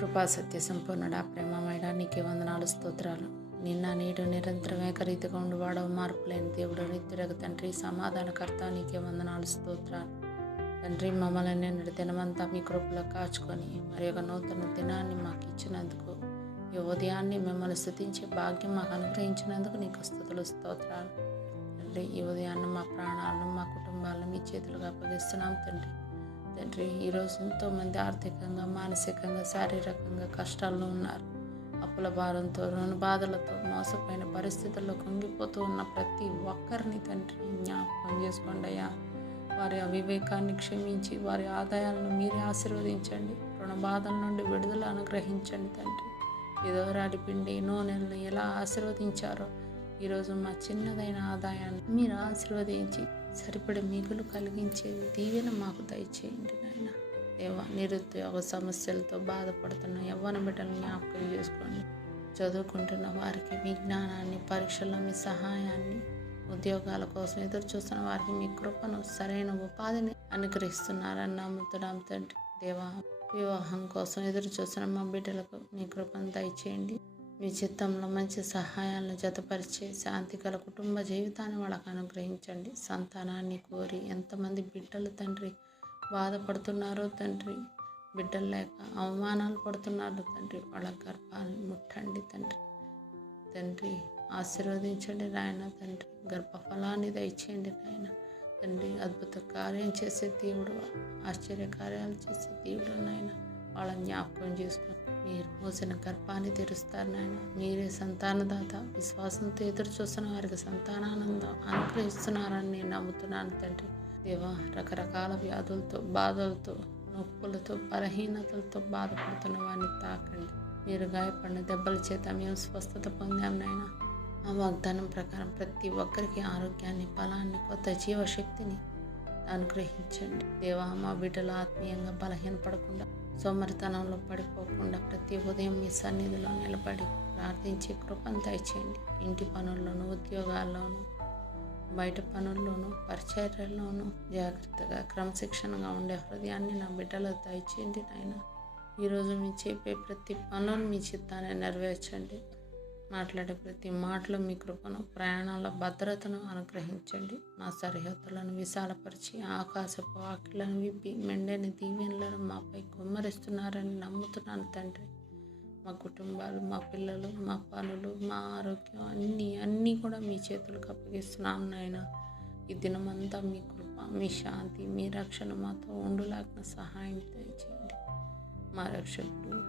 కృపా సత్య సంపూర్ణుడా, ప్రేమమేడా, నీకే వందనాలు, స్తోత్రాలు. నిన్న నేడు నిరంతరం ఏకరీతిగా ఉండువాడవు, మార్పు లేని దేవుడు, నిత్యుడగు తండ్రి, సమాధానకర్త, నీకే వందనాలు, స్తోత్రాలు. తండ్రి, మమ్మల్ని నిన్నటి దినమంతా మీ కృపలో కాచుకొని మరి ఒక నూతన దినాన్ని మాకు ఇచ్చినందుకు, ఈ ఉదయాన్ని మిమ్మల్ని స్తుతించే భాగ్యం మాకు అనుగ్రహించినందుకు నీకు స్తుతులు, స్తోత్రాలు. తండ్రి, ఈ ఉదయాన్ని మా ప్రాణాలను, మా కుటుంబాలను మీ చేతులుగా అప్పగిస్తున్నాం తండ్రి. తండ్రి, ఈరోజు ఎంతోమంది ఆర్థికంగా, మానసికంగా, శారీరకంగా కష్టాల్లో ఉన్నారు. అప్పుల భారంతో, రుణ బాధలతో, మోసపోయిన పరిస్థితుల్లో కుంగిపోతూ ఉన్న ప్రతి ఒక్కరిని తండ్రి జ్ఞాపకం చేసుకోండి అయ్యా. వారి అవివేకాన్ని క్షమించి వారి ఆదాయాలను మీరే ఆశీర్వదించండి. రుణ బాధల నుండి విడుదల అనుగ్రహించండి తండ్రి. విధవరాలి పిండి నూనెలను ఎలా ఆశీర్వదించారో ఈరోజు మా చిన్నదైన ఆదాయాన్ని మీరు ఆశీర్వదించి సరిపడే మిగులు కలిగించే దీవెన మాకు దయచేయండి నాయన. దేవా, నిరుద్యోగ సమస్యలతో బాధపడుతున్న యవ్వన బిడ్డలను జ్ఞాపకం చేసుకోండి. చదువుకుంటున్న వారికి మీ జ్ఞానాన్ని, పరీక్షల్లో మీ సహాయాన్ని, ఉద్యోగాల కోసం ఎదురు చూస్తున్న వారికి మీ కృపను, సరైన ఉపాధిని అనుగ్రహిస్తున్నారని నమ్ముతున్నాం తండ్రి. దేవా, వివాహం కోసం ఎదురు చూస్తున్న మా బిడ్డలకు మీ కృపను దయచేయండి. మీ చిత్తంలో మంచి సహాయాలను జతపరిచే శాంతిగల కుటుంబ జీవితాన్ని వాళ్ళకు అనుగ్రహించండి. సంతానాన్ని కోరి ఎంతమంది బిడ్డలు తండ్రి బాధపడుతున్నారో తండ్రి, బిడ్డలు లేక అవమానాలు పడుతున్నారు తండ్రి, వాళ్ళ గర్భాలను ముట్టండి తండ్రి. తండ్రి, ఆశీర్వదించండి నాయన. తండ్రి, గర్భఫలాన్ని దయచేయండి నాయన. తండ్రి, అద్భుత కార్యం చేసే దేవుడు, ఆశ్చర్య కార్యాలు చేసే దేవుడు నాయన. వాళ్ళ జ్ఞాపకం చేసుకొని మీరు మోసిన గర్భాన్ని తెరుస్తారు నాయన. మీరే సంతానదాత. విశ్వాసంతో ఎదురు చూస్తున్న వారికి సంతానానందం అనుగ్రహిస్తున్నారని నేను నమ్ముతున్నాను తండ్రి. దేవా, రకరకాల వ్యాధులతో, బాధలతో, నొప్పులతో, బలహీనతలతో బాధపడుతున్న వారిని తాకండి. మీరు గాయపడిన దెబ్బల చేత మేము స్వస్థత పొందాం నాయన. ఆ వాగ్దానం ప్రకారం ప్రతి ఒక్కరికి ఆరోగ్యాన్ని, బలాన్ని, కొత్త జీవశక్తిని అనుగ్రహించండి. దేవా, మా బిడ్డలు ఆత్మీయంగా బలహీనపడకుండా, సోమరితనంలో పడిపోకుండా ప్రతి ఉదయం మీ సన్నిధిలో నిలబడి ప్రార్థించి కృపను దయచేయండి. ఇంటి పనుల్లోనూ, ఉద్యోగాల్లోనూ, బయట పనుల్లోనూ, పరిచర్యల్లోనూ జాగ్రత్తగా, క్రమశిక్షణగా ఉండే హృదయాన్ని నా బిడ్డలకు దయచేయండి నాయన. ఈరోజు మీ చెప్పే ప్రతి పనులు మీ చిత్తాన్ని నెరవేర్చండి. మాట్లాడే ప్రతి మాటలో మీ కృపను, ప్రయాణాల భద్రతను అనుగ్రహించండి. మా సరిహద్దులను విశాలపరిచి ఆకాశపు వాకిళ్లను విప్పి మెండైన దీవెనలను మాపై కుమ్మరిస్తున్నారని నమ్ముతున్నాను తండ్రి. మా కుటుంబాలు, మా పిల్లలు, మా పనులు, మా ఆరోగ్యం అన్నీ కూడా మీ చేతులకు అప్పగిస్తున్నాం నాయన. ఈ దినమంతా మీ కృప, మీ శాంతి, మీ రక్షణ మాతో ఉండులాగిన సహాయం దయచేయండి. మా రక్షకుడు,